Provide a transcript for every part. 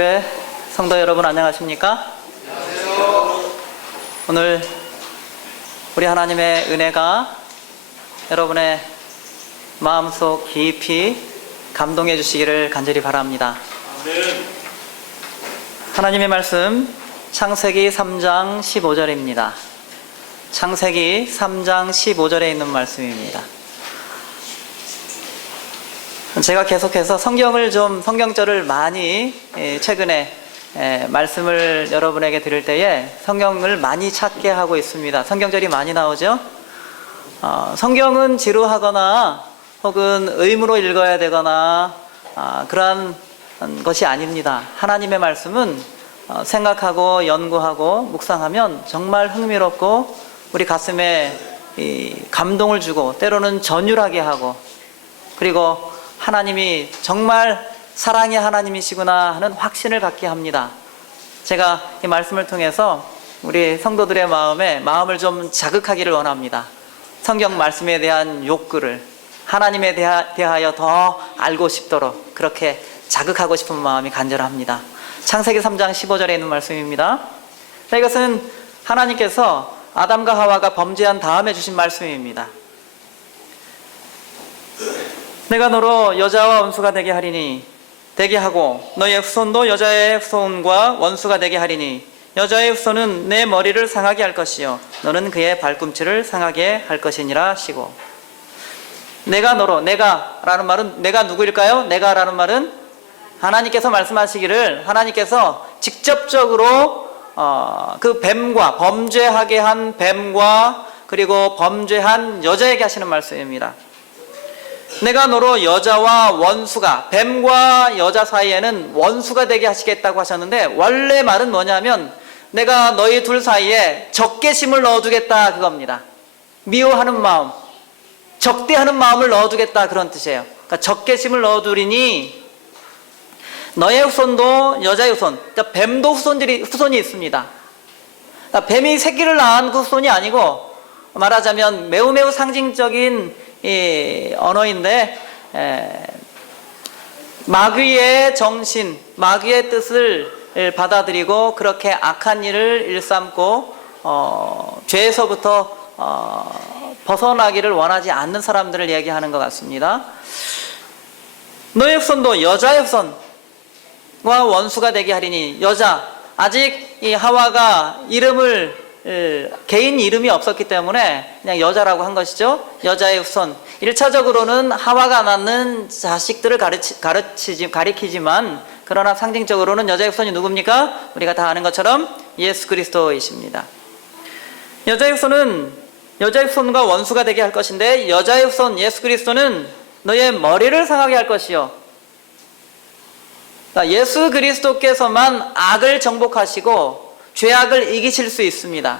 네, 성도 여러분 안녕하십니까? 안녕하세요. 오늘 우리 하나님의 은혜가 여러분의 마음속 깊이 감동해 주시기를 간절히 바랍니다. 아멘. 하나님의 말씀 창세기 3장 15절입니다. 창세기 3장 15절에 있는 말씀입니다. 제가 계속해서 성경절을 많이 최근에 말씀을 여러분에게 드릴 때에 성경을 많이 찾게 하고 있습니다. 성경절이 많이 나오죠? 성경은 지루하거나 혹은 의무로 읽어야 되거나 그러한 것이 아닙니다. 하나님의 말씀은 생각하고 연구하고 묵상하면 정말 흥미롭고 우리 가슴에 감동을 주고 때로는 전율하게 하고, 그리고 하나님이 정말 사랑의 하나님이시구나 하는 확신을 갖게 합니다. 제가 이 말씀을 통해서 우리 성도들의 마음을 좀 자극하기를 원합니다. 성경 말씀에 대한 욕구를 하나님에 대하여 더 알고 싶도록 그렇게 자극하고 싶은 마음이 간절합니다. 창세기 3장 15절에 있는 말씀입니다. 이것은 하나님께서 아담과 하와가 범죄한 다음에 주신 말씀입니다. 내가 너로 여자와 원수가 되게 하고 너의 후손도 여자의 후손과 원수가 되게 하리니 여자의 후손은 내 머리를 상하게 할 것이요 너는 그의 발꿈치를 상하게 할 것이니라 하시고, 내가 너로, 내가라는 말은 내가 누구일까요? 내가라는 말은 하나님께서 말씀하시기를, 하나님께서 직접적으로 그 뱀과, 범죄하게 한 뱀과 그리고 범죄한 여자에게 하시는 말씀입니다. 내가 너로 여자와 원수가, 뱀과 여자 사이에는 원수가 되게 하시겠다고 하셨는데, 원래 말은 뭐냐면 내가 너희 둘 사이에 적개심을 넣어두겠다 그겁니다. 미워하는 마음, 적대하는 마음을 넣어두겠다 그런 뜻이에요. 그러니까 적개심을 넣어두리니 너의 후손도 여자의 후손, 그러니까 뱀도 후손이 있습니다. 그러니까 뱀이 새끼를 낳은 그 후손이 아니고, 말하자면 매우 상징적인 이 언어인데, 마귀의 정신, 마귀의 뜻을 받아들이고 그렇게 악한 일을 일삼고 죄에서부터 벗어나기를 원하지 않는 사람들을 얘기하는 것 같습니다. 너의 후손도 여자의 후손과 원수가 되게 하리니, 여자, 아직 이 하와가 개인 이름이 없었기 때문에 그냥 여자라고 한 것이죠. 여자의 후손. 1차적으로는 하와가 낳는 자식들을 가리키지만, 그러나 상징적으로는 여자의 후손이 누굽니까? 우리가 다 아는 것처럼 예수 그리스도이십니다. 여자의 후손은 여자의 후손과 원수가 되게 할 것인데, 여자의 후손 예수 그리스도는 너의 머리를 상하게 할 것이요. 그러니까 예수 그리스도께서만 악을 정복하시고 죄악을 이기실 수 있습니다.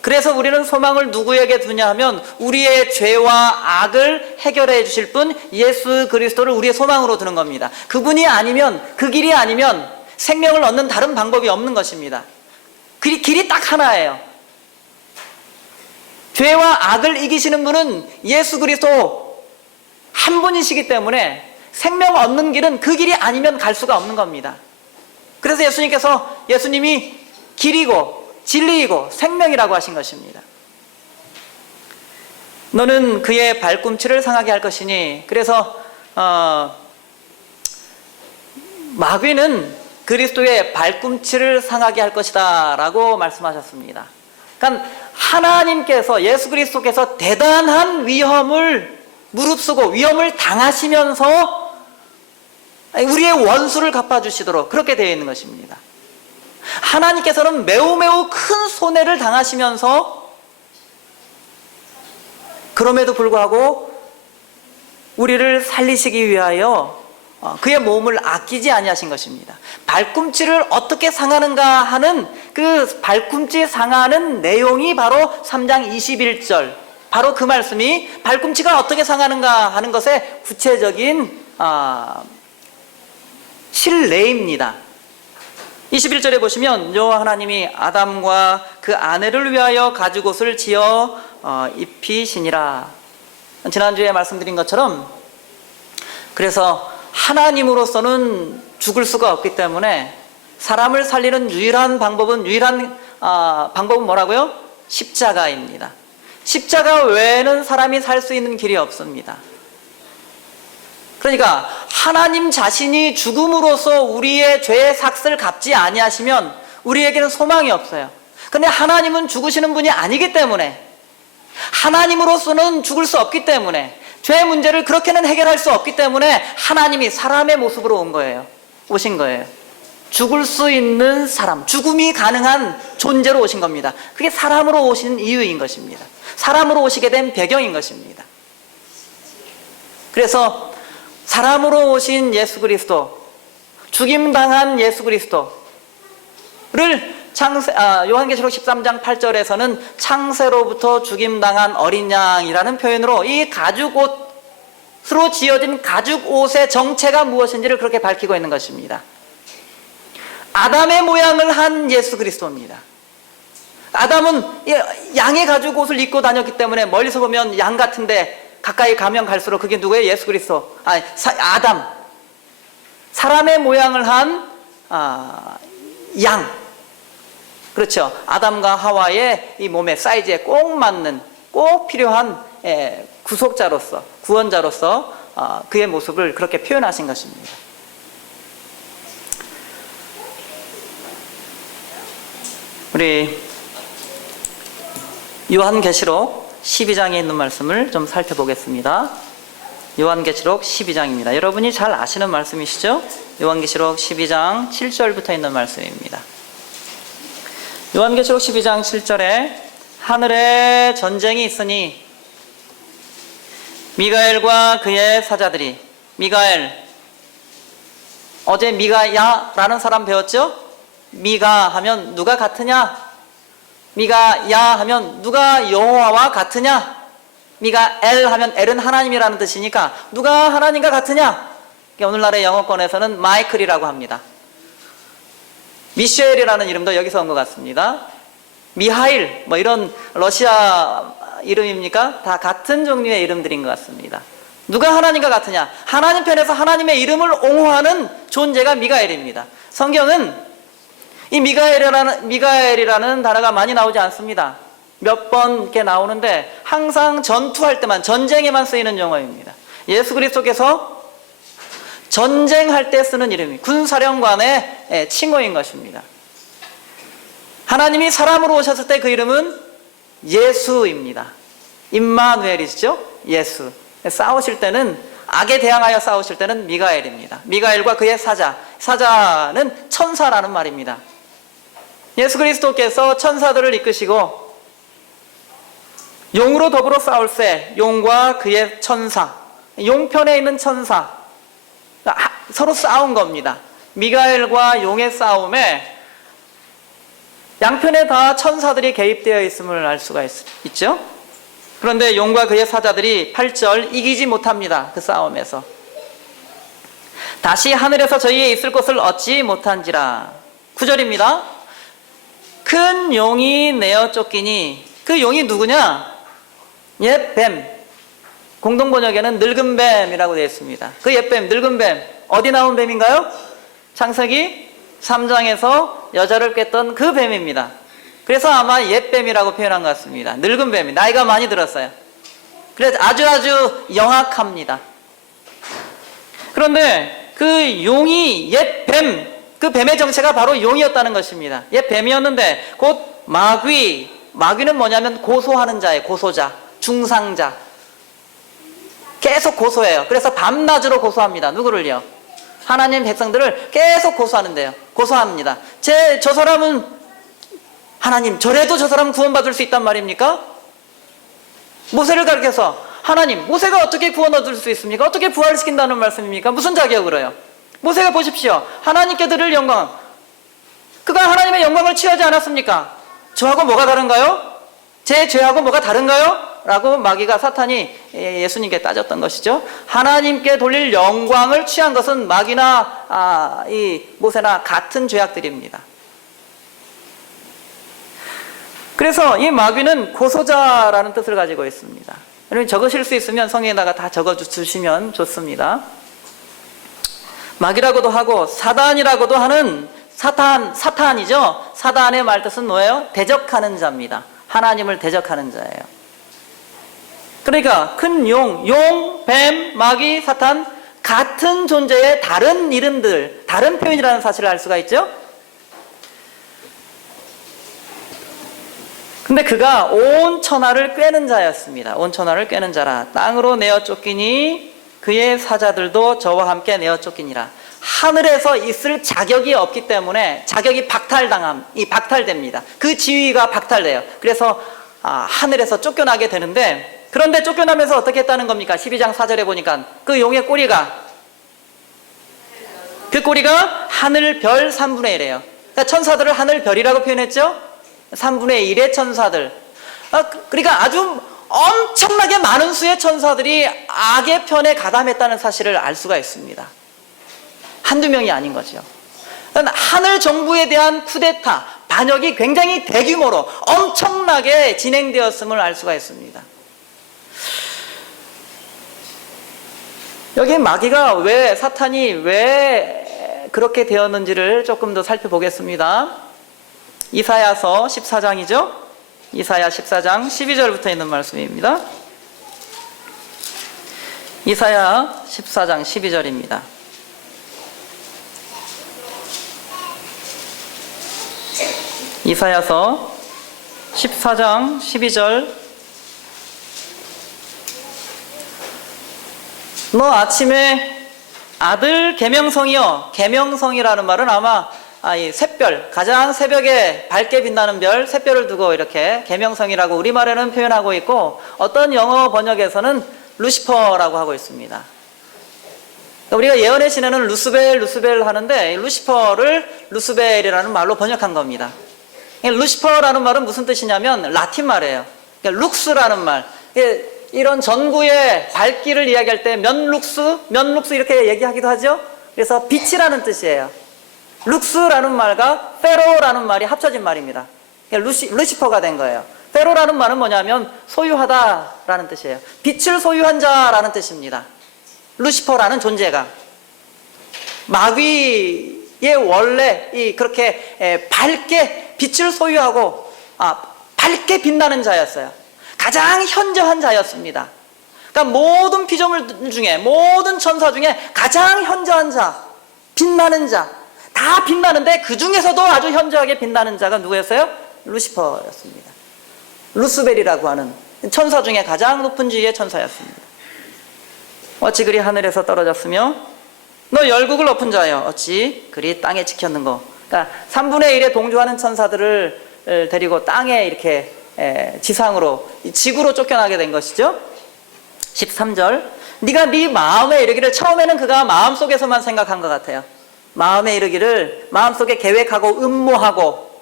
그래서 우리는 소망을 누구에게 두냐 하면 우리의 죄와 악을 해결해 주실 분 예수 그리스도를 우리의 소망으로 두는 겁니다. 그분이 아니면, 그 길이 아니면 생명을 얻는 다른 방법이 없는 것입니다. 길이 딱 하나예요. 죄와 악을 이기시는 분은 예수 그리스도 한 분이시기 때문에 생명 얻는 길은 그 길이 아니면 갈 수가 없는 겁니다. 그래서 예수님이 길이고 진리이고 생명이라고 하신 것입니다. 너는 그의 발꿈치를 상하게 할 것이니, 그래서 마귀는 그리스도의 발꿈치를 상하게 할 것이다 라고 말씀하셨습니다. 그러니까 하나님께서, 예수 그리스도께서 대단한 위험을 무릅쓰고 위험을 당하시면서 우리의 원수를 갚아주시도록 그렇게 되어 있는 것입니다. 하나님께서는 매우 큰 손해를 당하시면서 그럼에도 불구하고 우리를 살리시기 위하여 그의 몸을 아끼지 아니하신 것입니다. 발꿈치를 어떻게 상하는가 하는 그 발꿈치 상하는 내용이 바로 3장 21절, 바로 그 말씀이 발꿈치가 어떻게 상하는가 하는 것의 구체적인 실례입니다. 21절에 보시면 여호와 하나님이 아담과 그 아내를 위하여 가죽옷을 지어 입히시니라. 지난주에 말씀드린 것처럼, 그래서 하나님으로서는 죽을 수가 없기 때문에 사람을 살리는 유일한 방법은 뭐라고요? 십자가입니다. 십자가 외에는 사람이 살 수 있는 길이 없습니다. 그러니까 하나님 자신이 죽음으로써 우리의 죄의 삭을 갚지 아니하시면 우리에게는 소망이 없어요. 근데 하나님은 죽으시는 분이 아니기 때문에, 하나님으로서는 죽을 수 없기 때문에, 죄의 문제를 그렇게는 해결할 수 없기 때문에 하나님이 사람의 모습으로 오신 거예요. 죽을 수 있는 사람, 죽음이 가능한 존재로 오신 겁니다. 그게 사람으로 오신 이유인 것입니다. 사람으로 오시게 된 배경인 것입니다. 그래서 사람으로 오신 예수 그리스도, 죽임당한 예수 그리스도를 요한계시록 13장 8절에서는 창세로부터 죽임당한 어린 양이라는 표현으로 이 가죽옷으로 지어진 가죽옷의 정체가 무엇인지를 그렇게 밝히고 있는 것입니다. 아담의 모양을 한 예수 그리스도입니다. 아담은 양의 가죽옷을 입고 다녔기 때문에 멀리서 보면 양 같은데 가까이 가면 갈수록 그게 누구예요? 예수 그리스도. 아담. 사람의 모양을 한 양. 그렇죠. 아담과 하와의 이 몸의 사이즈에 꼭 맞는, 꼭 필요한 구속자로서, 구원자로서 그의 모습을 그렇게 표현하신 것입니다. 우리 요한계시록 12장에 있는 말씀을 좀 살펴보겠습니다. 요한계시록 12장입니다. 여러분이 잘 아시는 말씀이시죠? 요한계시록 12장 7절부터 있는 말씀입니다. 요한계시록 12장 7절에 하늘에 전쟁이 있으니 미가엘과 그의 사자들이, 미가엘, 어제 미가야라는 사람 배웠죠? 미가 하면 누가 같으냐? 미가야 하면 누가 여호와와 같으냐? 미가엘 하면 엘은 하나님이라는 뜻이니까 누가 하나님과 같으냐? 오늘날의 영어권에서는 마이클이라고 합니다. 미셸이라는 이름도 여기서 온 것 같습니다. 미하일, 뭐 이런 러시아 이름입니까? 다 같은 종류의 이름들인 것 같습니다. 누가 하나님과 같으냐? 하나님 편에서 하나님의 이름을 옹호하는 존재가 미가엘입니다. 성경은 이 미가엘이라는 단어가 많이 나오지 않습니다. 몇 번 이렇게 나오는데 항상 전투할 때만, 전쟁에만 쓰이는 용어입니다. 예수 그리스도께서 전쟁할 때 쓰는 이름이 군사령관의 칭호인 것입니다. 하나님이 사람으로 오셨을 때 그 이름은 예수입니다. 임마누엘이죠. 예수. 싸우실 때는, 악에 대항하여 싸우실 때는 미가엘입니다. 미가엘과 그의 사자는 천사라는 말입니다. 예수 그리스도께서 천사들을 이끄시고 용으로 더불어 싸울 때 용과 그의 천사, 용편에 있는 천사, 서로 싸운 겁니다. 미가엘과 용의 싸움에 양편에 다 천사들이 개입되어 있음을 알 수가 있죠. 그런데 용과 그의 사자들이 8절 이기지 못합니다. 그 싸움에서. 다시 하늘에서 저희의 있을 곳을 얻지 못한지라. 9절입니다. 큰 용이 내어 쫓기니, 그 용이 누구냐? 옛 뱀. 공동번역에는 늙은 뱀이라고 되어 있습니다. 그 옛 뱀, 늙은 뱀. 어디 나온 뱀인가요? 창세기 3장에서 여자를 깼던 그 뱀입니다. 그래서 아마 옛 뱀이라고 표현한 것 같습니다. 늙은 뱀이, 나이가 많이 들었어요. 그래서 아주 영악합니다. 그런데 그 용이 옛 뱀, 그 뱀의 정체가 바로 용이었다는 것입니다. 옛 뱀이었는데 곧 마귀는 뭐냐면 고소하는 자예요. 고소자, 중상자. 계속 고소해요. 그래서 밤낮으로 고소합니다. 누구를요? 하나님 백성들을 계속 고소하는데요. 고소합니다. 저 사람은 하나님, 저래도 저 사람은 구원받을 수 있단 말입니까? 모세를 가르쳐서 하나님, 모세가 어떻게 구원 얻을 수 있습니까? 어떻게 부활시킨다는 말씀입니까? 무슨 자격으로요? 모세가 보십시오. 하나님께 드릴 영광, 그가 하나님의 영광을 취하지 않았습니까? 저하고 뭐가 다른가요? 제 죄하고 뭐가 다른가요? 라고 마귀가, 사탄이 예수님께 따졌던 것이죠. 하나님께 돌릴 영광을 취한 것은 마귀나 이 모세나 같은 죄악들입니다. 그래서 이 마귀는 고소자라는 뜻을 가지고 있습니다. 여러분 적으실 수 있으면 성에다가 다 적어주시면 좋습니다. 마귀라고도 하고 사단이라고도 하는 사탄이죠. 사단의 말뜻은 뭐예요? 대적하는 자입니다. 하나님을 대적하는 자예요. 그러니까 큰 용, 뱀, 마귀, 사탄 같은 존재의 다른 이름들, 다른 표현이라는 사실을 알 수가 있죠. 근데 그가 온 천하를 꿰는 자였습니다. 온 천하를 꿰는 자라. 땅으로 내어 쫓기니 그의 사자들도 저와 함께 내어 쫓기니라. 하늘에서 있을 자격이 없기 때문에 자격이 박탈됩니다. 그 지위가 박탈돼요. 그래서 하늘에서 쫓겨나게 되는데, 그런데 쫓겨나면서 어떻게 했다는 겁니까? 12장 4절에 보니까 그 용의 꼬리가 하늘 별 3분의 1이에요. 그러니까 천사들을 하늘 별이라고 표현했죠? 3분의 1의 천사들. 그러니까 아주 엄청나게 많은 수의 천사들이 악의 편에 가담했다는 사실을 알 수가 있습니다. 한두 명이 아닌 거죠. 하늘 정부에 대한 쿠데타, 반역이 굉장히 대규모로 엄청나게 진행되었음을 알 수가 있습니다. 여기 마귀가 사탄이 왜 그렇게 되었는지를 조금 더 살펴보겠습니다. 이사야서 14장이죠. 이사야 14장 12절부터 있는 말씀입니다. 이사야 14장 12절입니다. 이사야서 14장 12절. 너 아침에 아들 계명성이여. 계명성이라는 말은 아마 이 샛별, 가장 새벽에 밝게 빛나는 별, 샛별을 두고 이렇게 계명성이라고 우리말에는 표현하고 있고, 어떤 영어 번역에서는 루시퍼라고 하고 있습니다. 우리가 예언의 신에는 루스벨 하는데, 루시퍼를 루스벨이라는 말로 번역한 겁니다. 루시퍼라는 말은 무슨 뜻이냐면 라틴 말이에요. 룩스라는 말. 이런 전구의 밝기를 이야기할 때 면룩스 이렇게 얘기하기도 하죠. 그래서 빛이라는 뜻이에요. 룩스라는 말과 페로라는 말이 합쳐진 말입니다. 루시퍼가 된 거예요. 페로라는 말은 뭐냐면 소유하다라는 뜻이에요. 빛을 소유한 자라는 뜻입니다. 루시퍼라는 존재가 마귀의 원래 그렇게 밝게 빛을 소유하고 밝게 빛나는 자였어요. 가장 현저한 자였습니다. 그러니까 모든 피조물 중에, 모든 천사 중에 가장 현저한 자, 빛나는 자, 다 빛나는데 그 중에서도 아주 현저하게 빛나는 자가 누구였어요? 루시퍼였습니다. 루스벨이라고 하는 천사 중에 가장 높은 지위의 천사였습니다. 어찌 그리 하늘에서 떨어졌으며 너 열국을 엎은 자여 어찌 그리 땅에 지켰는고. 그러니까 3분의 1에 동조하는 천사들을 데리고 땅에 이렇게 지상으로, 지구로 쫓겨나게 된 것이죠. 13절. 네가 네 마음에 이르기를, 처음에는 그가 마음속에서만 생각한 것 같아요. 마음에 이르기를 마음속에 계획하고 음모하고,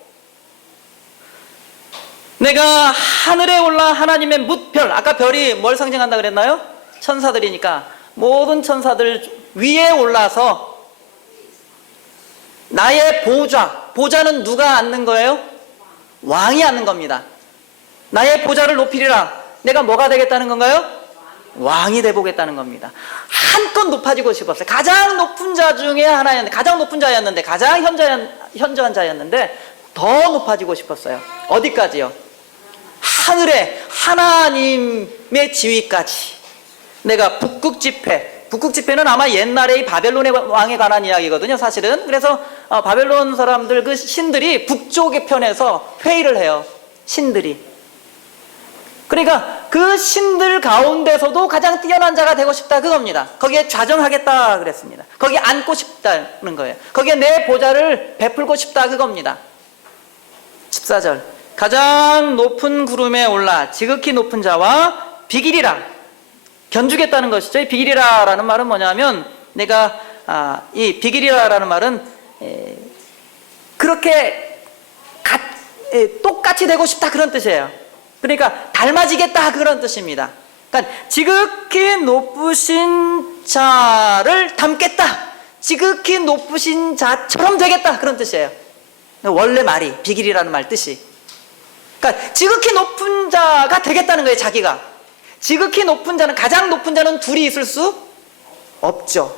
내가 하늘에 올라 하나님의 뭇별, 아까 별이 뭘 상징한다 그랬나요? 천사들이니까 모든 천사들 위에 올라서 나의 보좌는 누가 앉는 거예요? 왕이 앉는 겁니다. 나의 보좌를 높이리라. 내가 뭐가 되겠다는 건가요? 왕이 되보겠다는 겁니다. 한껏 높아지고 싶었어요. 가장 높은 자 중에 하나였는데, 가장 높은 자였는데, 가장 현저한 자였는데 더 높아지고 싶었어요. 어디까지요? 하늘에 하나님의 지위까지. 내가 북극지폐는 아마 옛날에 이 바벨론의 왕에 관한 이야기거든요, 사실은. 그래서 바벨론 사람들, 그 신들이 북쪽의 편에서 회의를 해요. 신들이. 그러니까 그 신들 가운데서도 가장 뛰어난 자가 되고 싶다, 그겁니다. 거기에 좌정하겠다 그랬습니다. 거기에 앉고 싶다는 거예요. 거기에 내 보좌를 베풀고 싶다, 그겁니다. 14절. 가장 높은 구름에 올라 지극히 높은 자와 비기리라. 견주겠다는 것이죠. 이 비기리라라는 말은 뭐냐면, 내가 이 비기리라라는 말은 그렇게 똑같이 되고 싶다, 그런 뜻이에요. 그러니까 닮아지겠다, 그런 뜻입니다. 그러니까 지극히 높으신 자를 닮겠다, 지극히 높으신 자처럼 되겠다, 그런 뜻이에요. 원래 말이 비길이라는 말 뜻이. 그러니까 지극히 높은 자가 되겠다는 거예요, 자기가. 지극히 높은 자는, 가장 높은 자는 둘이 있을 수 없죠.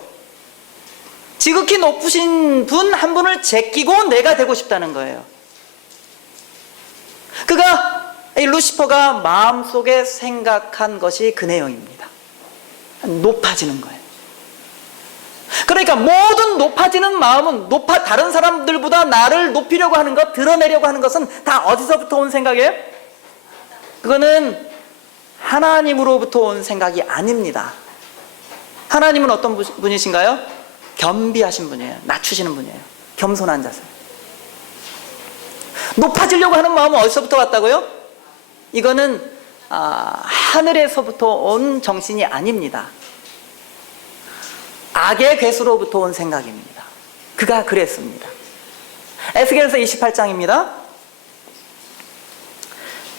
지극히 높으신 분 한 분을 제끼고 내가 되고 싶다는 거예요. 이 루시퍼가 마음속에 생각한 것이 그 내용입니다. 높아지는 거예요. 그러니까 모든 높아지는 마음은 다른 사람들보다 나를 높이려고 하는 것, 드러내려고 하는 것은 다 어디서부터 온 생각이에요? 그거는 하나님으로부터 온 생각이 아닙니다. 하나님은 어떤 분이신가요? 겸비하신 분이에요. 낮추시는 분이에요. 겸손한 자세. 높아지려고 하는 마음은 어디서부터 왔다고요? 이거는 하늘에서부터 온 정신이 아닙니다. 악의 괴수로부터 온 생각입니다. 그가 그랬습니다. 에스겔서 28장입니다.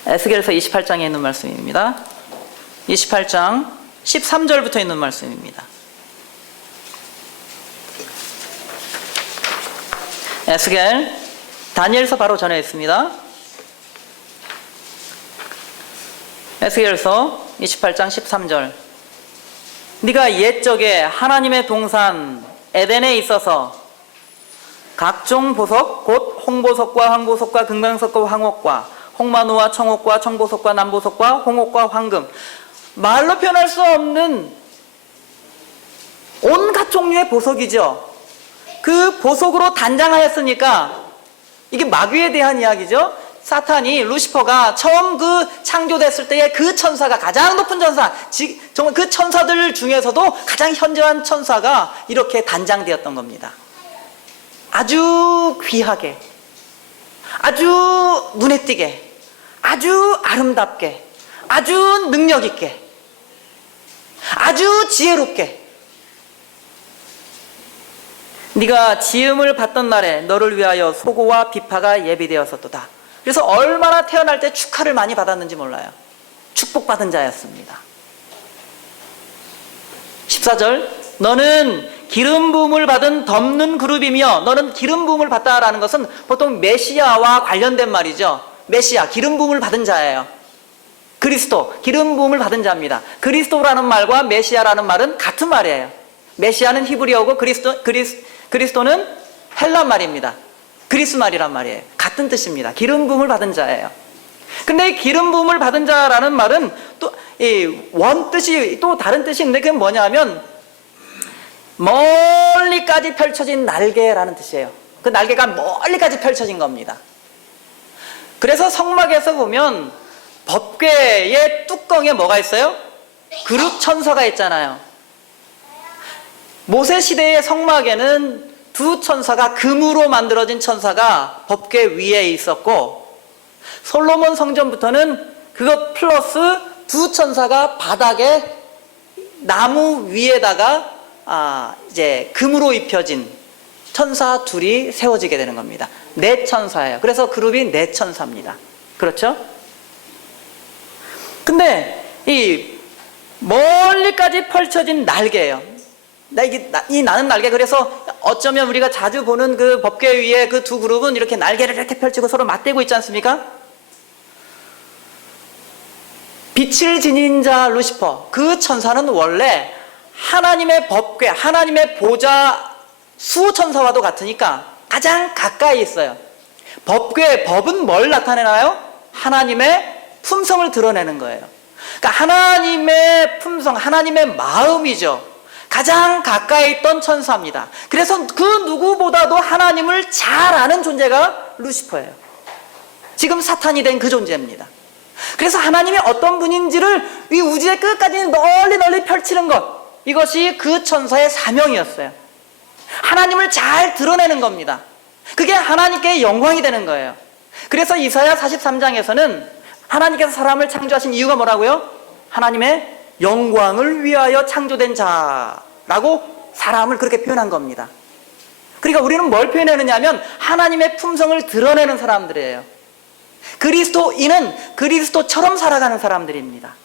에스겔서 28장에 있는 말씀입니다. 28장 13절부터 있는 말씀입니다. 에스겔, 다니엘서 바로 전에 있습니다. 에스겔서 28장 13절. 네가 옛적에 하나님의 동산 에덴에 있어서 각종 보석 곧 홍보석과 황보석과 금강석과 황옥과 홍마누와 청옥과 청보석과 남보석과 홍옥과 황금, 말로 표현할 수 없는 온갖 종류의 보석이죠. 그 보석으로 단장하였으니까 이게 마귀에 대한 이야기죠. 사탄이, 루시퍼가 처음 그 창조됐을 때의 그 천사가, 가장 높은 천사, 정말 그 천사들 중에서도 가장 현저한 천사가 이렇게 단장되었던 겁니다. 아주 귀하게, 아주 눈에 띄게, 아주 아름답게, 아주 능력 있게, 아주 지혜롭게. 네가 지음을 받던 날에 너를 위하여 소고와 비파가 예비되었었도다. 그래서 얼마나 태어날 때 축하를 많이 받았는지 몰라요. 축복받은 자였습니다. 14절, 너는 기름 부음을 받은 덮는 그룹이며, 너는 기름 부음을 받다라는 것은 보통 메시아와 관련된 말이죠. 메시아, 기름 부음을 받은 자예요. 그리스도, 기름 부음을 받은 자입니다. 그리스도라는 말과 메시아라는 말은 같은 말이에요. 메시아는 히브리어고 그리스도는 헬라 말입니다. 그리스 말이란 말이에요. 같은 뜻입니다. 기름 부음을 받은 자예요. 근데 기름 부음을 받은 자라는 말은 또 원뜻이 또 다른 뜻이 있는데, 그게 뭐냐면 멀리까지 펼쳐진 날개라는 뜻이에요. 그 날개가 멀리까지 펼쳐진 겁니다. 그래서 성막에서 보면 법궤의 뚜껑에 뭐가 있어요? 그룹 천사가 있잖아요. 모세 시대의 성막에는 두 천사가, 금으로 만들어진 천사가 법궤 위에 있었고, 솔로몬 성전부터는 그것 플러스 두 천사가 바닥에 나무 위에다가 이제 금으로 입혀진 천사 둘이 세워지게 되는 겁니다. 네 천사예요. 그래서 그룹이 네 천사입니다. 그렇죠? 근데 이 멀리까지 펼쳐진 날개예요. 이 나는 날개. 그래서 어쩌면 우리가 자주 보는 그 법궤 위에 그 두 그룹은 이렇게 날개를 이렇게 펼치고 서로 맞대고 있지 않습니까? 빛을 지닌 자 루시퍼, 그 천사는 원래 하나님의 법궤, 하나님의 보좌 수호천사와도 같으니까 가장 가까이 있어요. 법은 뭘 나타내나요? 하나님의 품성을 드러내는 거예요. 그러니까 하나님의 품성, 하나님의 마음이죠. 가장 가까이 있던 천사입니다. 그래서 그 누구보다도 하나님을 잘 아는 존재가 루시퍼예요. 지금 사탄이 된 그 존재입니다. 그래서 하나님이 어떤 분인지를 이 우주의 끝까지 널리 펼치는 것, 이것이 그 천사의 사명이었어요. 하나님을 잘 드러내는 겁니다. 그게 하나님께 영광이 되는 거예요. 그래서 이사야 43장에서는 하나님께서 사람을 창조하신 이유가 뭐라고요? 하나님의 영광을 위하여 창조된 자라고 사람을 그렇게 표현한 겁니다. 그러니까 우리는 뭘 표현하느냐 하면 하나님의 품성을 드러내는 사람들이에요. 그리스도인은 그리스도처럼 살아가는 사람들입니다.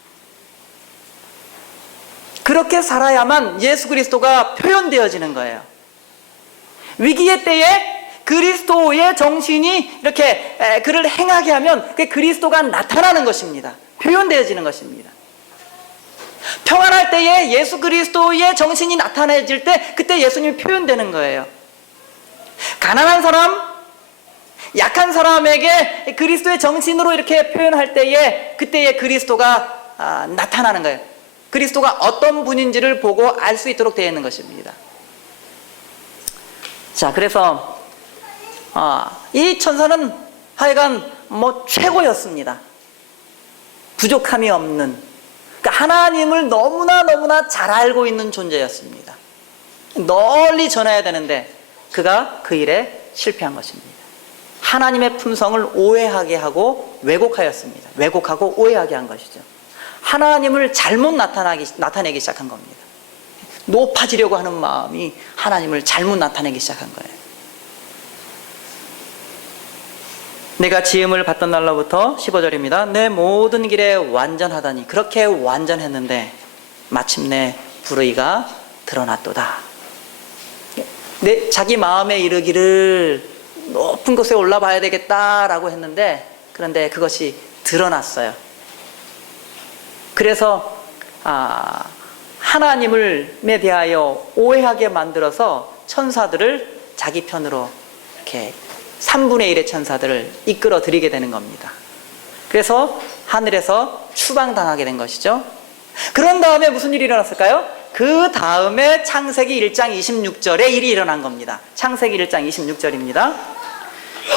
그렇게 살아야만 예수 그리스도가 표현되어지는 거예요. 위기의 때에 그리스도의 정신이 이렇게 그를 행하게 하면 그게 그리스도가 나타나는 것입니다. 표현되어지는 것입니다. 평안할 때에 예수 그리스도의 정신이 나타내질 때 그때 예수님이 표현되는 거예요. 가난한 사람, 약한 사람에게 그리스도의 정신으로 이렇게 표현할 때에 그때의 그리스도가 나타나는 거예요. 그리스도가 어떤 분인지를 보고 알 수 있도록 되어 있는 것입니다. 자, 그래서 이 천사는 하여간 최고였습니다. 부족함이 없는, 그러니까 하나님을 너무나 잘 알고 있는 존재였습니다. 널리 전해야 되는데 그가 그 일에 실패한 것입니다. 하나님의 품성을 오해하게 하고 왜곡하였습니다. 왜곡하고 오해하게 한 것이죠. 하나님을 잘못 나타내기 시작한 겁니다. 높아지려고 하는 마음이 하나님을 잘못 나타내기 시작한 거예요. 내가 지음을 받던 날로부터 15절입니다. 내 모든 길에 완전하다니, 그렇게 완전했는데 마침내 불의가 드러났도다. 자기 마음에 이르기를 높은 곳에 올라봐야 되겠다라고 했는데, 그런데 그것이 드러났어요. 그래서 하나님에 대하여 오해하게 만들어서 천사들을 자기 편으로 이렇게 3분의 1의 천사들을 이끌어 드리게 되는 겁니다. 그래서 하늘에서 추방당하게 된 것이죠. 그런 다음에 무슨 일이 일어났을까요? 그 다음에 창세기 1장 26절에 일이 일어난 겁니다. 창세기 1장 26절입니다.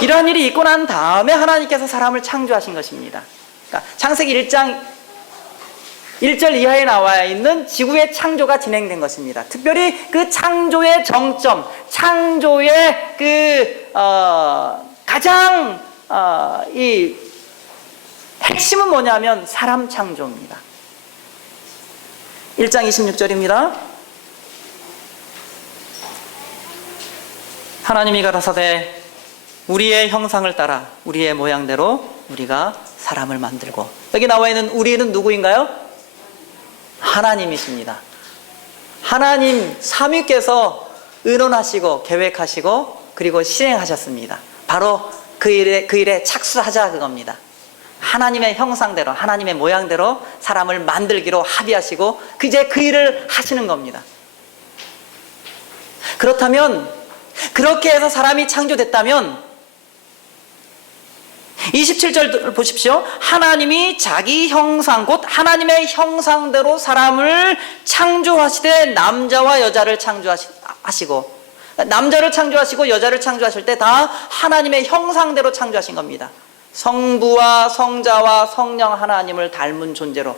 이러한 일이 있고 난 다음에 하나님께서 사람을 창조하신 것입니다. 그러니까 창세기 1장 1절 이하에 나와 있는 지구의 창조가 진행된 것입니다. 특별히 그 창조의 정점, 창조의 가장 이 핵심은 뭐냐면 사람 창조입니다. 1장 26절입니다. 하나님이 가라사대 우리의 형상을 따라 우리의 모양대로 우리가 사람을 만들고, 여기 나와 있는 우리는 누구인가요? 하나님이십니다. 하나님 삼위께서 의논하시고 계획하시고 그리고 실행하셨습니다. 바로 그 일에 착수하자 그겁니다. 하나님의 형상대로, 하나님의 모양대로 사람을 만들기로 합의하시고 이제 그 일을 하시는 겁니다. 그렇다면, 그렇게 해서 사람이 창조됐다면 27절 보십시오. 하나님이 자기 형상 곧 하나님의 형상대로 사람을 창조하시되 남자와 여자를 창조하시고, 남자를 창조하시고 여자를 창조하실 때 다 하나님의 형상대로 창조하신 겁니다. 성부와 성자와 성령 하나님을 닮은 존재로.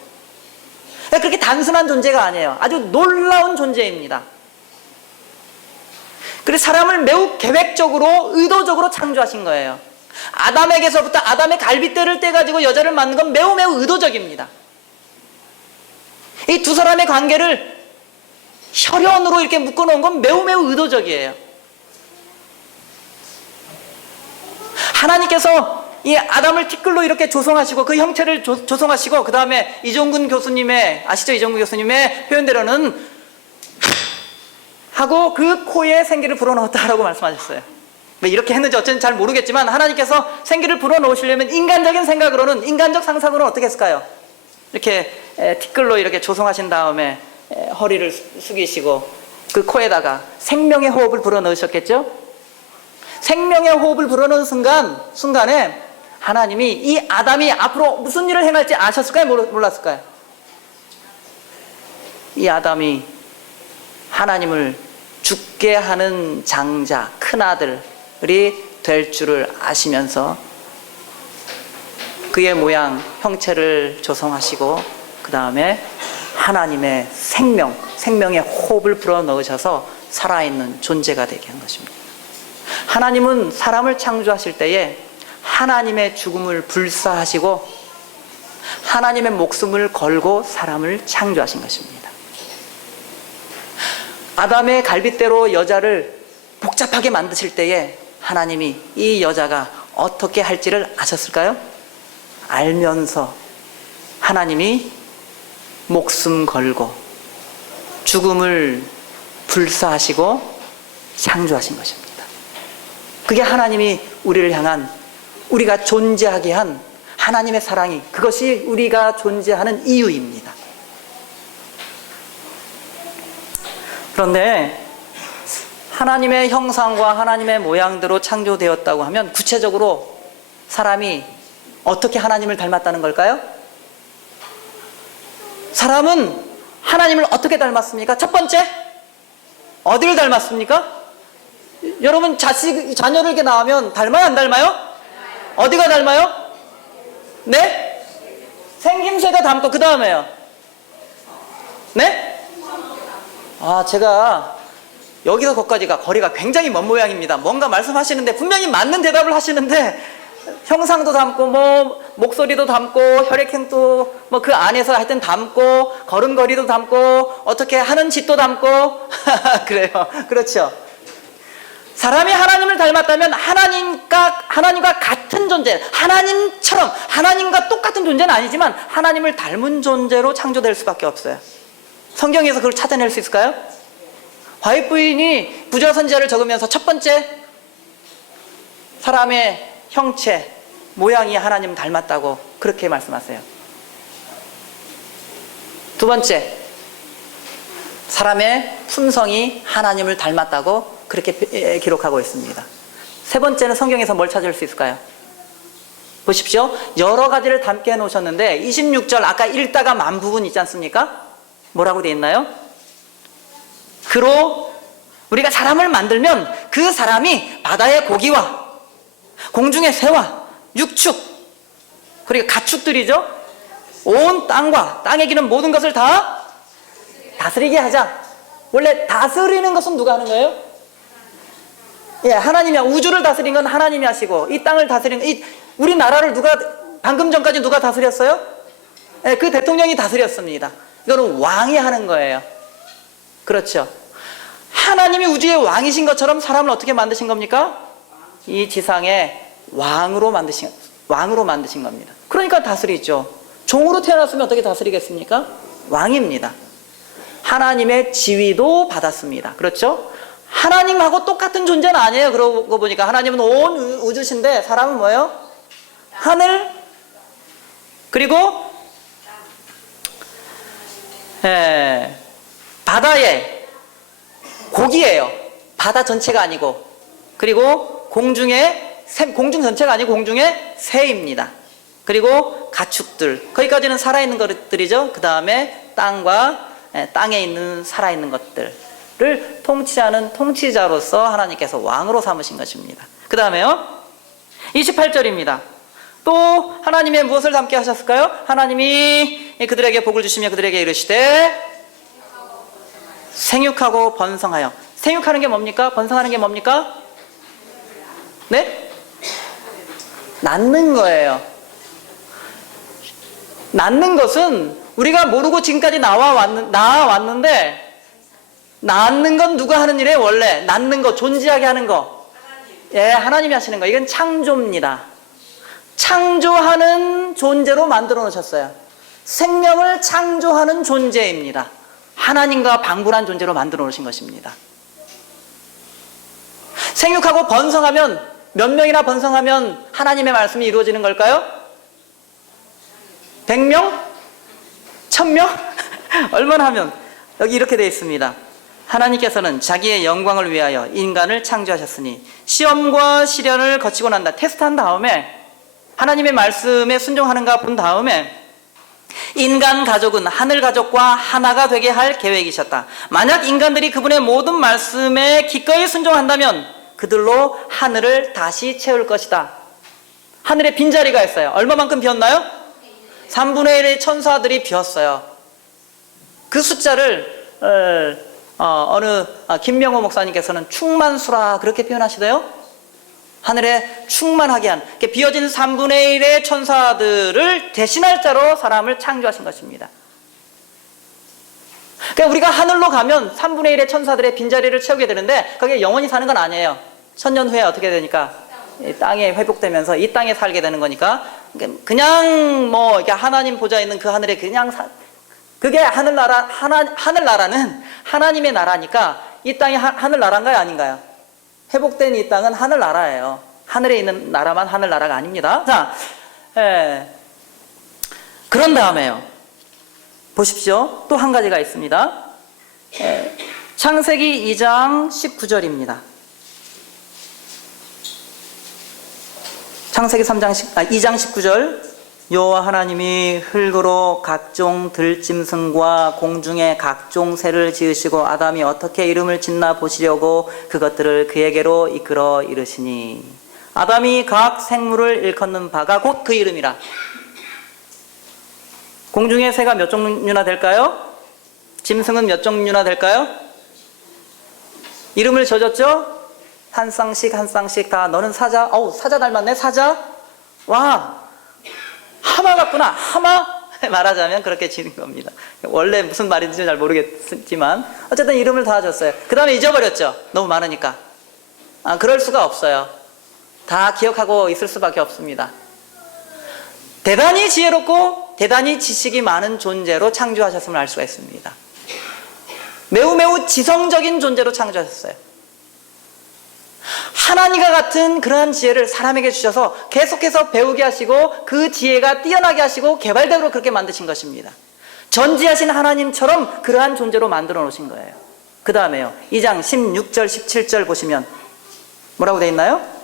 그렇게 단순한 존재가 아니에요. 아주 놀라운 존재입니다. 그래서 사람을 매우 계획적으로 의도적으로 창조하신 거예요. 아담에게서부터 아담의 갈빗대를 떼가지고 여자를 만든 건 매우 의도적입니다. 이 두 사람의 관계를 혈연으로 이렇게 묶어놓은 건 매우 의도적이에요. 하나님께서 이 아담을 티끌로 이렇게 조성하시고 그 형체를 조성하시고, 그 다음에 이종근 교수님의, 아시죠? 이종근 교수님의 표현대로는 하고 그 코에 생기를 불어넣었다라고 말씀하셨어요. 왜 이렇게 했는지 어쩐지 잘 모르겠지만 하나님께서 생기를 불어넣으시려면 인간적인 생각으로는, 인간적 상상으로는 어떻게 했을까요? 이렇게 티끌로 이렇게 조성하신 다음에 허리를 숙이시고 그 코에다가 생명의 호흡을 불어넣으셨겠죠? 생명의 호흡을 불어넣은 순간에 하나님이 이 아담이 앞으로 무슨 일을 행할지 아셨을까요? 몰랐을까요? 이 아담이 하나님을 죽게 하는 장자, 큰아들이 될 줄을 아시면서 그의 모양, 형체를 조성하시고 그 다음에 하나님의 생명의 호흡을 불어넣으셔서 살아있는 존재가 되게 한 것입니다. 하나님은 사람을 창조하실 때에 하나님의 죽음을 불사하시고 하나님의 목숨을 걸고 사람을 창조하신 것입니다. 아담의 갈빗대로 여자를 복잡하게 만드실 때에 하나님이 이 여자가 어떻게 할지를 아셨을까요? 알면서 하나님이 목숨 걸고 죽음을 불사하시고 창조하신 것입니다. 그게 하나님이 우리를 향한, 우리가 존재하게 한 하나님의 사랑이, 그것이 우리가 존재하는 이유입니다. 그런데 하나님의 형상과 하나님의 모양대로 창조되었다고 하면 구체적으로 사람이 어떻게 하나님을 닮았다는 걸까요? 사람은 하나님을 어떻게 닮았습니까? 첫 번째, 어디를 닮았습니까? 여러분 자녀를 이렇게 낳으면 닮아요, 안 닮아요? 어디가 닮아요? 네? 생김새가 닮고 그 다음에요? 네? 제가 여기서 거기까지가 거리가 굉장히 먼 모양입니다. 뭔가 말씀하시는데 분명히 맞는 대답을 하시는데 형상도 닮고 뭐 목소리도 닮고 혈액형도 뭐 그 안에서 하여튼 닮고 걸음걸이도 닮고 어떻게 하는 짓도 닮고 그래요. 그렇죠. 사람이 하나님을 닮았다면 하나님과 같은 존재, 하나님처럼 하나님과 똑같은 존재는 아니지만 하나님을 닮은 존재로 창조될 수밖에 없어요. 성경에서 그걸 찾아낼 수 있을까요? 바윗 부인이 부자 선지자를 적으면서 첫 번째, 사람의 형체, 모양이 하나님 닮았다고 그렇게 말씀하세요. 두 번째, 사람의 품성이 하나님을 닮았다고 그렇게 기록하고 있습니다. 세 번째는 성경에서 뭘 찾을 수 있을까요? 보십시오. 여러 가지를 담게 해놓으셨는데 26절 아까 읽다가 만 부분 있지 않습니까? 뭐라고 되어 있나요? 그로 우리가 사람을 만들면 그 사람이 바다의 고기와 공중의 새와 육축 그리고 가축들이죠. 온 땅과 땅에 기는 모든 것을 다 다스리게 하자. 원래 다스리는 것은 누가 하는 거예요? 예, 하나님이야. 우주를 다스린 건 하나님이 하시고 이 땅을 다스린 우리나라를 방금 전까지 누가 다스렸어요? 예, 그 대통령이 다스렸습니다. 이거는 왕이 하는 거예요. 그렇죠. 하나님이 우주의 왕이신 것처럼 사람을 어떻게 만드신 겁니까? 이 지상에 왕으로 만드신 겁니다. 그러니까 다스리죠. 종으로 태어났으면 어떻게 다스리겠습니까? 왕입니다. 하나님의 지위도 받았습니다. 그렇죠? 하나님하고 똑같은 존재는 아니에요. 그러고 보니까 하나님은 온 우주신데 사람은 뭐예요? 하늘 그리고 바다의 고기예요. 바다 전체가 아니고 그리고 공중 전체가 아니고 공중의 새입니다. 그리고 가축들 거기까지는 살아있는 것들이죠. 그 다음에 땅에 있는 살아있는 것들을 통치하는 통치자로서 하나님께서 왕으로 삼으신 것입니다. 그 다음에요 28절입니다. 또 하나님의 무엇을 담게 하셨을까요? 하나님이 그들에게 복을 주시며 그들에게 이르시되 생육하고 번성하여. 생육하는 게 뭡니까? 번성하는 게 뭡니까? 네? 낳는 거예요. 낳는 것은 우리가 모르고 지금까지 나와왔는데 낳는 건 누가 하는 일이에요? 원래 낳는 거, 존재하게 하는 거 예, 하나님이 하시는 거. 이건 창조입니다. 창조하는 존재로 만들어 놓으셨어요. 생명을 창조하는 존재입니다. 하나님과 방불한 존재로 만들어 놓으신 것입니다. 생육하고 번성하면 몇 명이나 번성하면 하나님의 말씀이 이루어지는 걸까요? 100명? 1000명? 얼마나 하면? 여기 이렇게 되어 있습니다. 하나님께서는 자기의 영광을 위하여 인간을 창조하셨으니 시험과 시련을 거치고 난다. 테스트한 다음에 하나님의 말씀에 순종하는가 본 다음에 인간 가족은 하늘 가족과 하나가 되게 할 계획이셨다. 만약 인간들이 그분의 모든 말씀에 기꺼이 순종한다면 그들로 하늘을 다시 채울 것이다. 하늘에 빈자리가 있어요. 얼마만큼 비었나요? 3분의 1의 천사들이 비었어요. 그 숫자를 김명호 목사님께서는 충만수라 그렇게 표현하시대요. 하늘에 충만하게 한 비어진 3분의 1의 천사들을 대신할 자로 사람을 창조하신 것입니다. 그러니까 우리가 하늘로 가면 3분의 1의 천사들의 빈자리를 채우게 되는데 거기에 영원히 사는 건 아니에요. 1000년 후에 어떻게 되니까 이 땅에 회복되면서 이 땅에 살게 되는 거니까 그냥 뭐 이렇게 하나님 보좌 있는 그 하늘에 그게 하늘나라는 하나님의 나라니까 이 땅이 하늘나라인가요? 아닌가요? 회복된 이 땅은 하늘나라예요. 하늘에 있는 나라만 하늘나라가 아닙니다. 자, 그런 다음에요. 보십시오. 또 한 가지가 있습니다. 창세기 2장 19절입니다. 창세기 2장 19절. 여호와 하나님이 흙으로 각종 들짐승과 공중의 각종 새를 지으시고 아담이 어떻게 이름을 짓나 보시려고 그것들을 그에게로 이끌어 이르시니 아담이 각 생물을 일컫는 바가 곧 그 이름이라. 공중의 새가 몇 종류나 될까요? 짐승은 몇 종류나 될까요? 이름을 져줬죠? 한 쌍씩 한 쌍씩 다. 너는 사자? 사자 닮았네. 사자? 와, 하마 같구나. 하마? 말하자면 그렇게 지는 겁니다. 원래 무슨 말인지 잘 모르겠지만 어쨌든 이름을 다 줬어요. 그 다음에 잊어버렸죠. 너무 많으니까. 그럴 수가 없어요. 다 기억하고 있을 수밖에 없습니다. 대단히 지혜롭고 대단히 지식이 많은 존재로 창조하셨음을 알 수가 있습니다. 매우 지성적인 존재로 창조하셨어요. 하나님과 같은 그러한 지혜를 사람에게 주셔서 계속해서 배우게 하시고 그 지혜가 뛰어나게 하시고 개발되도록 그렇게 만드신 것입니다. 전지하신 하나님처럼 그러한 존재로 만들어 놓으신 거예요. 그 다음에요. 2장 16절 17절 보시면 뭐라고 되어 있나요?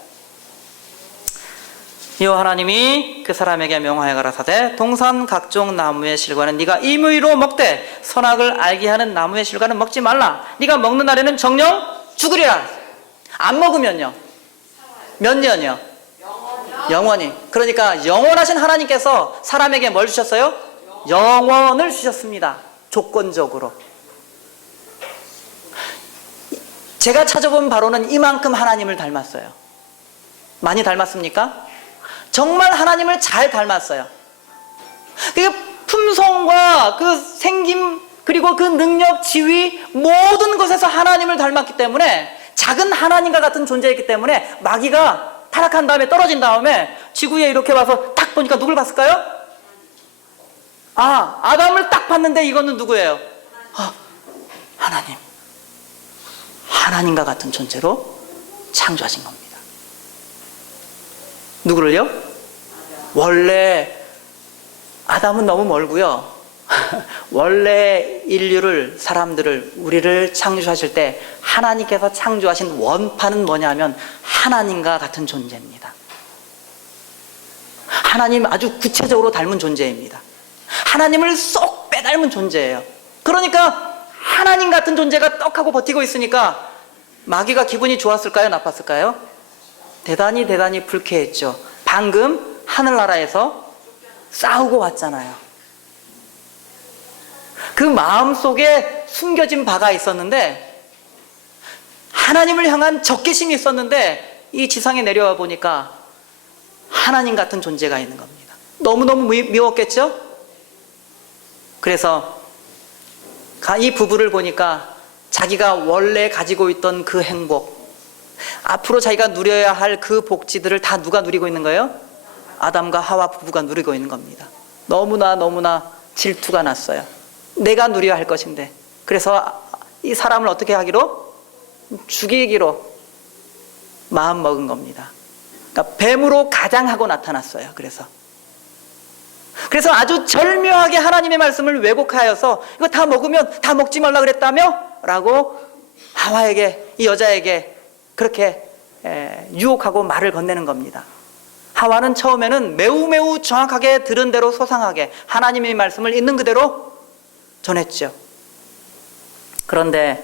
여호와 하나님이 그 사람에게 명하여 가라사대 동산 각종 나무의 실과는 네가 임의로 먹되 선악을 알게 하는 나무의 실과는 먹지 말라. 네가 먹는 날에는 정녕 죽으리라. 안 먹으면요? 몇 년이요? 영원히. 그러니까 영원하신 하나님께서 사람에게 뭘 주셨어요? 영원을 주셨습니다. 조건적으로. 제가 찾아본 바로는 이만큼 하나님을 닮았어요. 많이 닮았습니까? 정말 하나님을 잘 닮았어요. 그 품성과 그 생김 그리고 그 능력, 지위 모든 것에서 하나님을 닮았기 때문에 작은 하나님과 같은 존재이기 때문에 마귀가 타락한 다음에 떨어진 다음에 지구에 이렇게 와서 딱 보니까 누굴 봤을까요? 아담을 딱 봤는데 이거는 누구예요? 하나님. 하나님과 같은 존재로 창조하신 겁니다. 누구를요? 원래 아담은 너무 멀고요. 원래 인류를, 사람들을, 우리를 창조하실 때 하나님께서 창조하신 원판은 뭐냐면 하나님과 같은 존재입니다. 하나님 아주 구체적으로 닮은 존재입니다. 하나님을 쏙 빼닮은 존재예요. 그러니까 하나님 같은 존재가 떡하고 버티고 있으니까 마귀가 기분이 좋았을까요? 나빴을까요? 대단히 불쾌했죠. 방금 하늘나라에서 싸우고 왔잖아요. 그 마음속에 숨겨진 바가 있었는데 하나님을 향한 적개심이 있었는데 이 지상에 내려와 보니까 하나님 같은 존재가 있는 겁니다. 너무너무 미웠겠죠? 그래서 이 부부를 보니까 자기가 원래 가지고 있던 그 행복, 앞으로 자기가 누려야 할 그 복지들을 다 누가 누리고 있는 거예요? 아담과 하와 부부가 누리고 있는 겁니다. 너무나 질투가 났어요. 내가 누려야 할 것인데. 그래서 이 사람을 어떻게 하기로? 죽이기로 마음 먹은 겁니다. 그러니까 뱀으로 가장하고 나타났어요. 그래서 아주 절묘하게 하나님의 말씀을 왜곡하여서 이거 다 먹으면 다 먹지 말라 그랬다며? 라고 하와에게, 이 여자에게 그렇게 유혹하고 말을 건네는 겁니다. 하와는 처음에는 매우 정확하게 들은 대로 소상하게 하나님의 말씀을 있는 그대로 전했죠. 그런데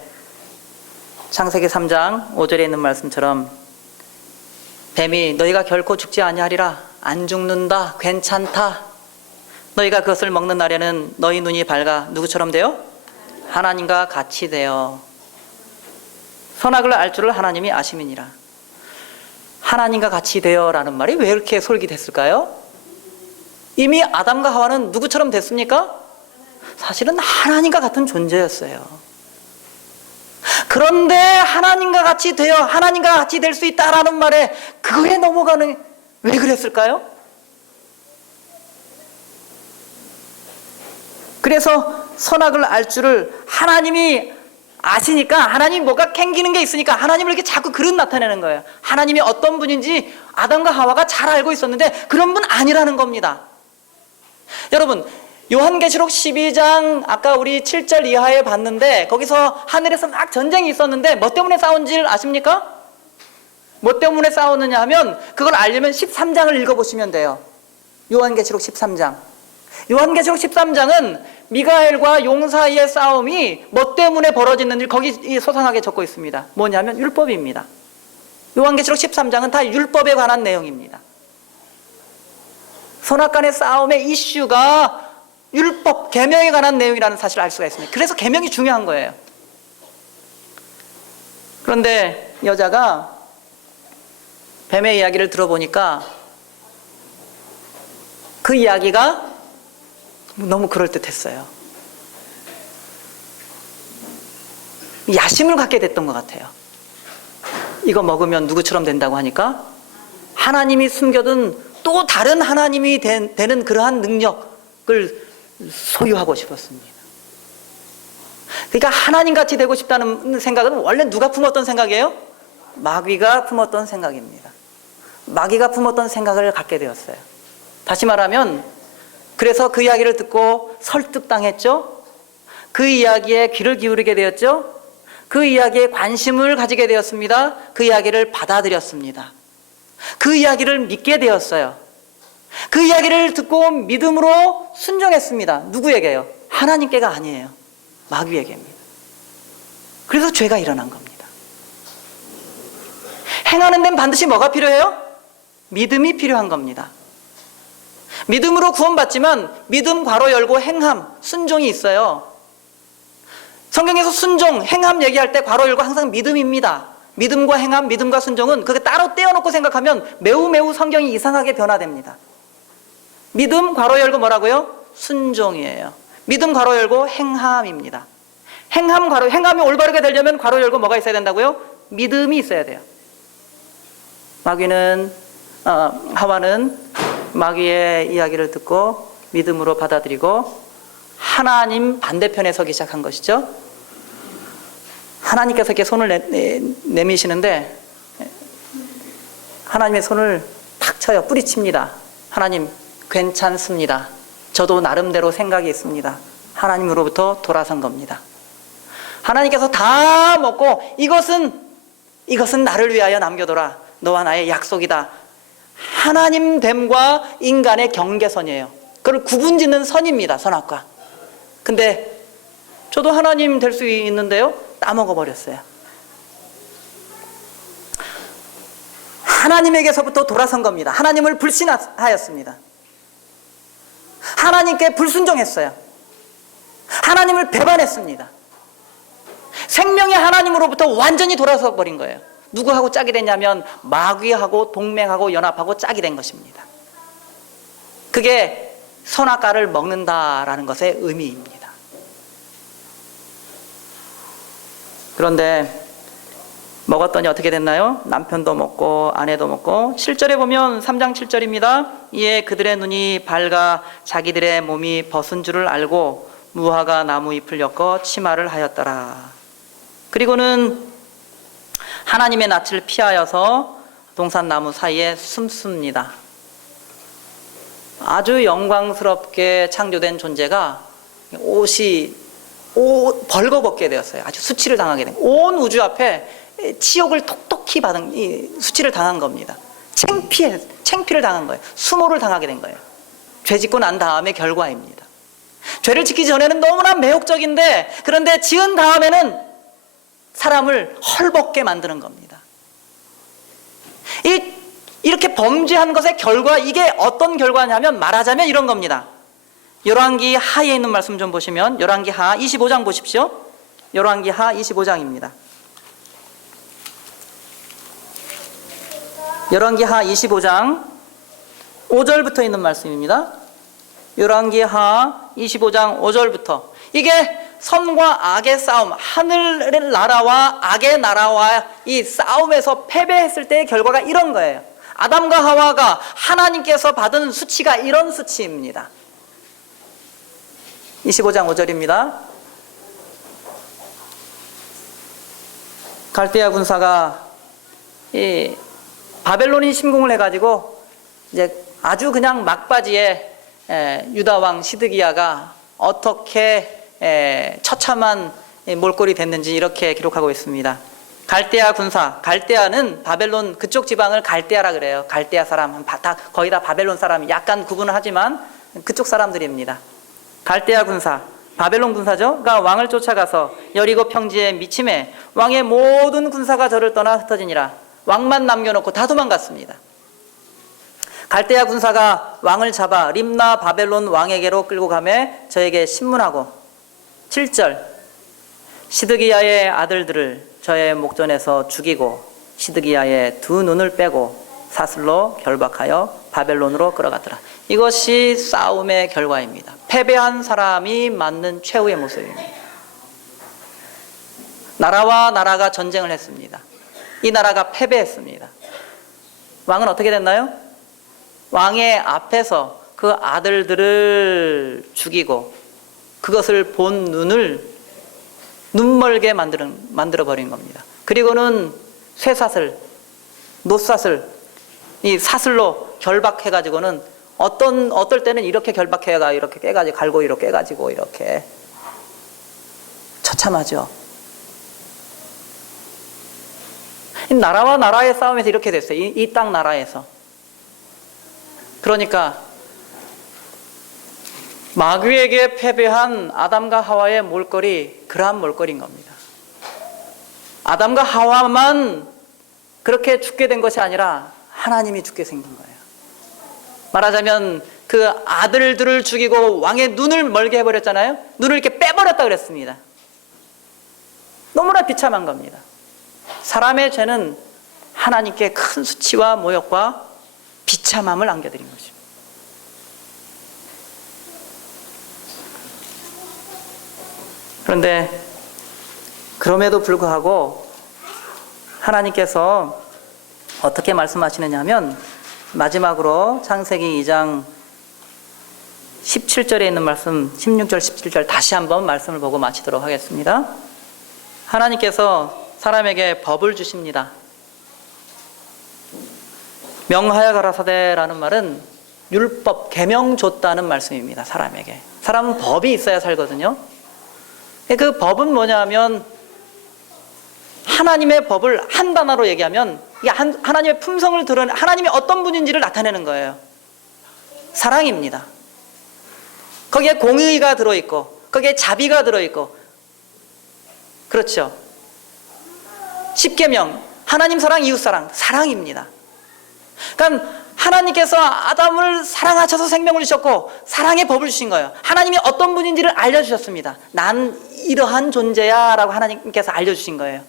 창세기 3장 5절에 있는 말씀처럼 뱀이 너희가 결코 죽지 아니하리라. 안 죽는다. 괜찮다. 너희가 그것을 먹는 날에는 너희 눈이 밝아 누구처럼 돼요? 하나님과 같이 되어 선악을 알 줄을 하나님이 아심이니라. 하나님과 같이 되어라는 말이 왜 이렇게 솔깃했을까요? 이미 아담과 하와는 누구처럼 됐습니까? 사실은 하나님과 같은 존재였어요. 그런데 하나님과 같이 되어 하나님과 같이 될 수 있다라는 말에 그거에 넘어가는, 왜 그랬을까요? 그래서 선악을 알 줄을 하나님이 아시니까 하나님이 뭐가 캥기는 게 있으니까 하나님을 이렇게 자꾸 그릇 나타내는 거예요. 하나님이 어떤 분인지 아담과 하와가 잘 알고 있었는데 그런 분 아니라는 겁니다. 여러분, 요한계시록 12장 아까 우리 7절 이하에 봤는데 거기서 하늘에서 막 전쟁이 있었는데 뭐 때문에 싸운지 아십니까? 뭐 때문에 싸우느냐 하면 그걸 알려면 13장을 읽어보시면 돼요. 요한계시록 13장. 요한계시록 13장은 미가엘과 용 사이의 싸움이 뭐 때문에 벌어지는지 거기 소상하게 적고 있습니다. 뭐냐면 율법입니다. 요한계시록 13장은 다 율법에 관한 내용입니다. 선악간의 싸움의 이슈가 율법, 계명에 관한 내용이라는 사실을 알 수가 있습니다. 그래서 계명이 중요한 거예요. 그런데 여자가 뱀의 이야기를 들어보니까 그 이야기가 너무 그럴듯했어요. 야심을 갖게 됐던 것 같아요. 이거 먹으면 누구처럼 된다고 하니까 하나님이 숨겨둔 또 다른 하나님이 되는 그러한 능력을 소유하고 싶었습니다. 그러니까 하나님같이 되고 싶다는 생각은 원래 누가 품었던 생각이에요? 마귀가 품었던 생각입니다. 마귀가 품었던 생각을 갖게 되었어요. 다시 말하면 그래서 그 이야기를 듣고 설득당했죠. 그 이야기에 귀를 기울이게 되었죠. 그 이야기에 관심을 가지게 되었습니다. 그 이야기를 받아들였습니다. 그 이야기를 믿게 되었어요. 그 이야기를 듣고 믿음으로 순종했습니다. 누구에게요? 하나님께가 아니에요. 마귀에게입니다. 그래서 죄가 일어난 겁니다. 행하는 데는 반드시 뭐가 필요해요? 믿음이 필요한 겁니다. 믿음으로 구원받지만 믿음 괄호 열고 행함, 순종이 있어요. 성경에서 순종, 행함 얘기할 때 괄호 열고 항상 믿음입니다. 믿음과 행함, 믿음과 순종은 그게 따로 떼어놓고 생각하면 매우 성경이 이상하게 변화됩니다. 믿음 괄호 열고 뭐라고요? 순종이에요. 믿음 괄호 열고 행함입니다. 행함이 올바르게 되려면 괄호 열고 뭐가 있어야 된다고요? 믿음이 있어야 돼요. 하와는 마귀의 이야기를 듣고 믿음으로 받아들이고 하나님 반대편에 서기 시작한 것이죠. 하나님께서 이렇게 손을 내미시는데 하나님의 손을 탁 쳐요. 뿌리칩니다. 하나님 괜찮습니다. 저도 나름대로 생각이 있습니다. 하나님으로부터 돌아선 겁니다. 하나님께서 다 먹고 이것은 나를 위하여 남겨둬라. 너와 나의 약속이다. 하나님됨과 인간의 경계선이에요. 그걸 구분짓는 선입니다. 선악과. 근데 저도 하나님 될 수 있는데요. 따먹어버렸어요. 하나님에게서부터 돌아선 겁니다. 하나님을 불신하였습니다. 하나님께 불순종했어요. 하나님을 배반했습니다. 생명의 하나님으로부터 완전히 돌아서 버린 거예요. 누구하고 짝이 됐냐면 마귀하고 동맹하고 연합하고 짝이 된 것입니다. 그게 선악과를 먹는다라는 것의 의미입니다. 그런데 먹었더니 어떻게 됐나요? 남편도 먹고 아내도 먹고 7절에 보면 3장 7절입니다. 이에 그들의 눈이 밝아 자기들의 몸이 벗은 줄을 알고 무화과 나무 잎을 엮어 치마를 하였더라. 그리고는 하나님의 낯을 피하여서 동산나무 사이에 숨습니다. 아주 영광스럽게 창조된 존재가 옷이 벌거벗게 되었어요. 아주 수치를 당하게 된, 온 우주 앞에 치욕을 톡톡히 받은, 수치를 당한 겁니다. 창피를 당한 거예요. 수모를 당하게 된 거예요. 죄 짓고 난 다음의 결과입니다. 죄를 짓기 전에는 너무나 매혹적인데, 그런데 지은 다음에는 사람을 헐벗게 만드는 겁니다. 이렇게 범죄한 것의 결과, 이게 어떤 결과냐면 말하자면 이런 겁니다. 열왕기 하에 있는 말씀 좀 보시면 열왕기 하 25장 보십시오. 열왕기 하 25장입니다. 열왕기 하 25장 5절부터 있는 말씀입니다. 열왕기 하 25장 5절부터. 이게 선과 악의 싸움, 하늘의 나라와 악의 나라와 이 싸움에서 패배했을 때의 결과가 이런 거예요. 아담과 하와가 하나님께서 받은 수치가 이런 수치입니다. 25장 5절입니다. 갈대아 군사가 바벨론이 침공을 해가지고 이제 아주 그냥 막바지에 유다 왕 시드기야가 어떻게 처참한 몰골이 됐는지 이렇게 기록하고 있습니다. 갈대아 군사, 갈대아는 바벨론 그쪽 지방을 갈대아라 그래요. 갈대아 사람, 거의 다 바벨론 사람이 약간 구분을 하지만 그쪽 사람들입니다. 갈대아 군사, 바벨론 군사죠.가 왕을 쫓아가서 여리고 평지에 미침해 왕의 모든 군사가 저를 떠나 흩어지니라. 왕만 남겨놓고 다 도망갔습니다. 갈대아 군사가 왕을 잡아 림나 바벨론 왕에게로 끌고 가매 저에게 신문하고 7절 시드기야의 아들들을 저의 목전에서 죽이고 시드기야의 두 눈을 빼고 사슬로 결박하여 바벨론으로 끌어갔더라. 이것이 싸움의 결과입니다. 패배한 사람이 맞는 최후의 모습입니다. 나라와 나라가 전쟁을 했습니다. 이 나라가 패배했습니다. 왕은 어떻게 됐나요? 왕의 앞에서 그 아들들을 죽이고 그것을 본 눈을 눈멀게 만들어버린 겁니다. 그리고는 쇠사슬, 노사슬, 이 사슬로 결박해가지고는 어떨 때는 이렇게 결박해가 이렇게 깨가지고 갈고 이렇게 깨가지고 이렇게 처참하죠. 이 나라와 나라의 싸움에서 이렇게 됐어요. 이 땅 나라에서. 그러니까 마귀에게 패배한 아담과 하와의 몰골이 그러한 몰골인 겁니다. 아담과 하와만 그렇게 죽게 된 것이 아니라 하나님이 죽게 생긴 거예요. 말하자면 그 아들들을 죽이고 왕의 눈을 멀게 해버렸잖아요. 눈을 이렇게 빼버렸다 그랬습니다. 너무나 비참한 겁니다. 사람의 죄는 하나님께 큰 수치와 모욕과 비참함을 안겨드린 것입니다. 그런데 그럼에도 불구하고 하나님께서 어떻게 말씀하시느냐 하면 마지막으로 창세기 2장 17절에 있는 말씀 16절 17절 다시 한번 말씀을 보고 마치도록 하겠습니다. 하나님께서 사람에게 법을 주십니다. 명하여 가라사대라는 말은 율법, 계명 줬다는 말씀입니다. 사람에게. 사람은 법이 있어야 살거든요. 그 법은 뭐냐면 하나님의 법을 한 단어로 얘기하면 이게 하나님의 품성을 드러내 하나님이 어떤 분인지를 나타내는 거예요. 사랑입니다. 거기에 공의가 들어있고 거기에 자비가 들어있고 그렇죠. 십계명 하나님 사랑 이웃 사랑 사랑입니다. 그러니까 하나님께서 아담을 사랑하셔서 생명을 주셨고 사랑의 법을 주신 거예요. 하나님이 어떤 분인지를 알려주셨습니다. 난 이러한 존재야 라고 하나님께서 알려주신 거예요.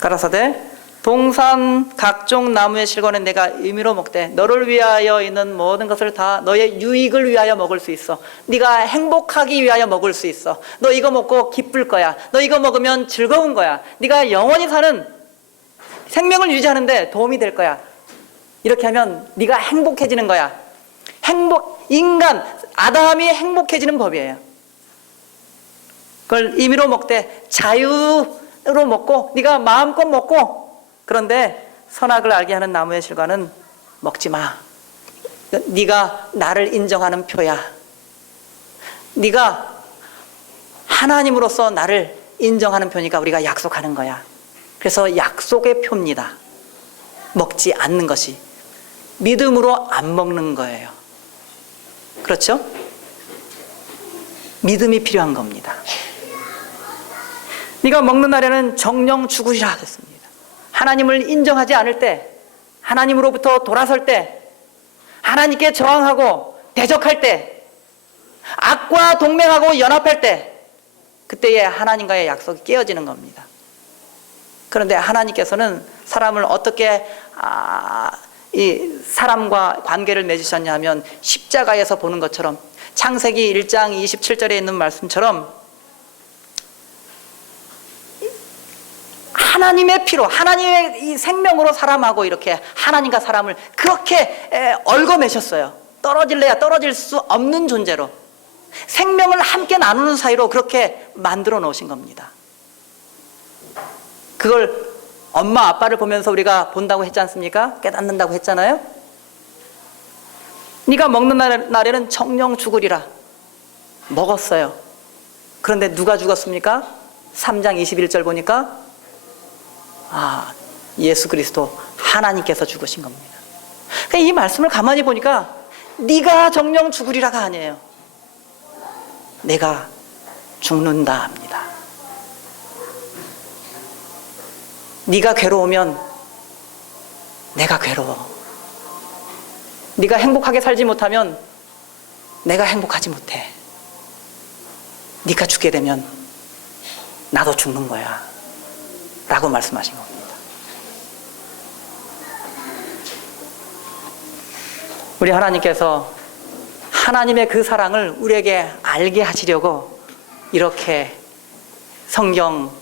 가라사대 동산 각종 나무의 실과는 내가 의미로 먹되 너를 위하여 있는 모든 것을 다 너의 유익을 위하여 먹을 수 있어. 네가 행복하기 위하여 먹을 수 있어. 너 이거 먹고 기쁠 거야. 너 이거 먹으면 즐거운 거야. 네가 영원히 사는 생명을 유지하는데 도움이 될 거야. 이렇게 하면 네가 행복해지는 거야. 인간 아담이 행복해지는 법이에요. 그걸 임의로 먹되 자유로 먹고 네가 마음껏 먹고 그런데 선악을 알게 하는 나무의 실과는 먹지 마. 네가 나를 인정하는 표야. 네가 하나님으로서 나를 인정하는 표니까 우리가 약속하는 거야. 그래서 약속의 표입니다. 먹지 않는 것이. 믿음으로 안 먹는 거예요. 그렇죠? 믿음이 필요한 겁니다. 네가 먹는 날에는 정령 죽으리라 했습니다. 하나님을 인정하지 않을 때, 하나님으로부터 돌아설 때, 하나님께 저항하고 대적할 때, 악과 동맹하고 연합할 때, 그때에 하나님과의 약속이 깨어지는 겁니다. 그런데 하나님께서는 사람을 어떻게 이 사람과 관계를 맺으셨냐 하면 십자가에서 보는 것처럼 창세기 1장 27절에 있는 말씀처럼 하나님의 피로 하나님의 이 생명으로 사람하고 이렇게 하나님과 사람을 그렇게 얽어매셨어요. 떨어질래야 떨어질 수 없는 존재로 생명을 함께 나누는 사이로 그렇게 만들어 놓으신 겁니다. 그걸 엄마 아빠를 보면서 우리가 본다고 했지 않습니까? 깨닫는다고 했잖아요. 네가 먹는 날에는 정령 죽으리라. 먹었어요. 그런데 누가 죽었습니까? 3장 21절 보니까 예수 그리스도 하나님께서 죽으신 겁니다. 그러니까 이 말씀을 가만히 보니까 네가 정령 죽으리라가 아니에요. 내가 죽는다 합니다. 네가 괴로우면 내가 괴로워. 네가 행복하게 살지 못하면 내가 행복하지 못해. 네가 죽게 되면 나도 죽는 거야 라고 말씀하신 겁니다. 우리 하나님께서 하나님의 그 사랑을 우리에게 알게 하시려고 이렇게 성경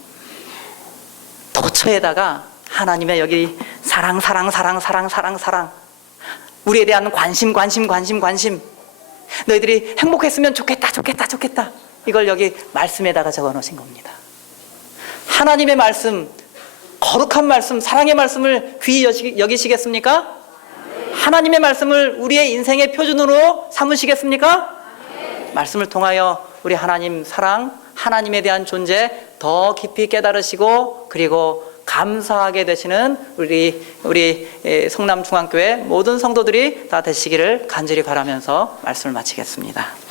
도처에다가 하나님의 여기 사랑 우리에 대한 관심 너희들이 행복했으면 좋겠다 이걸 여기 말씀에다가 적어 놓으신 겁니다. 하나님의 말씀, 거룩한 말씀, 사랑의 말씀을 귀히 여기시겠습니까? 하나님의 말씀을 우리의 인생의 표준으로 삼으시겠습니까? 말씀을 통하여 우리 하나님 사랑, 하나님에 대한 존재 더 깊이 깨달으시고 그리고 감사하게 되시는 우리 성남중앙교회 모든 성도들이 다 되시기를 간절히 바라면서 말씀을 마치겠습니다.